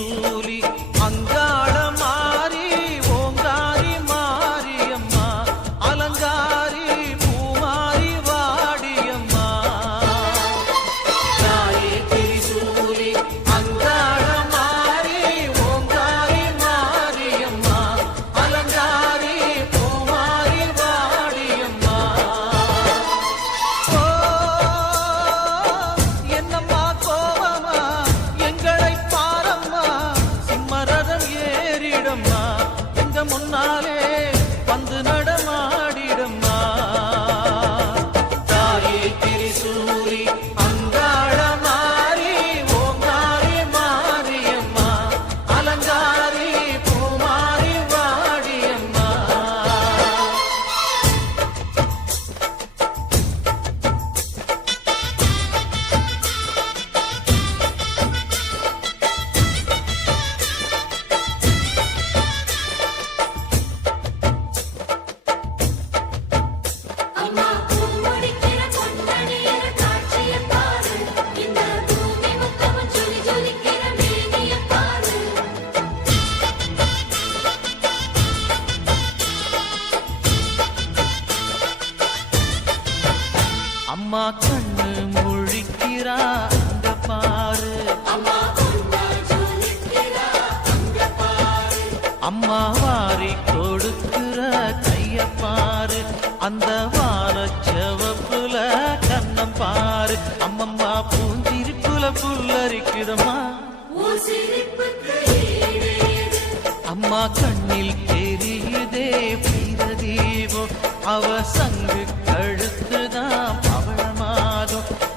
റസൂലി முன்னாலே வந்து ஜொலிக்கிறா அங்க பாரு. அம்மா வாரி கொடுக்கிற கைய பாரு. அந்த வார செவப்புல கண்ணம் பாரு. அம்மம்மா பூஞ்சிரிப்புல புல்லரிக்குதம்மா அம்மா கண்ணில் தெரியுதே பிரதீபம் அவ சங்கு கழுத்துதான்.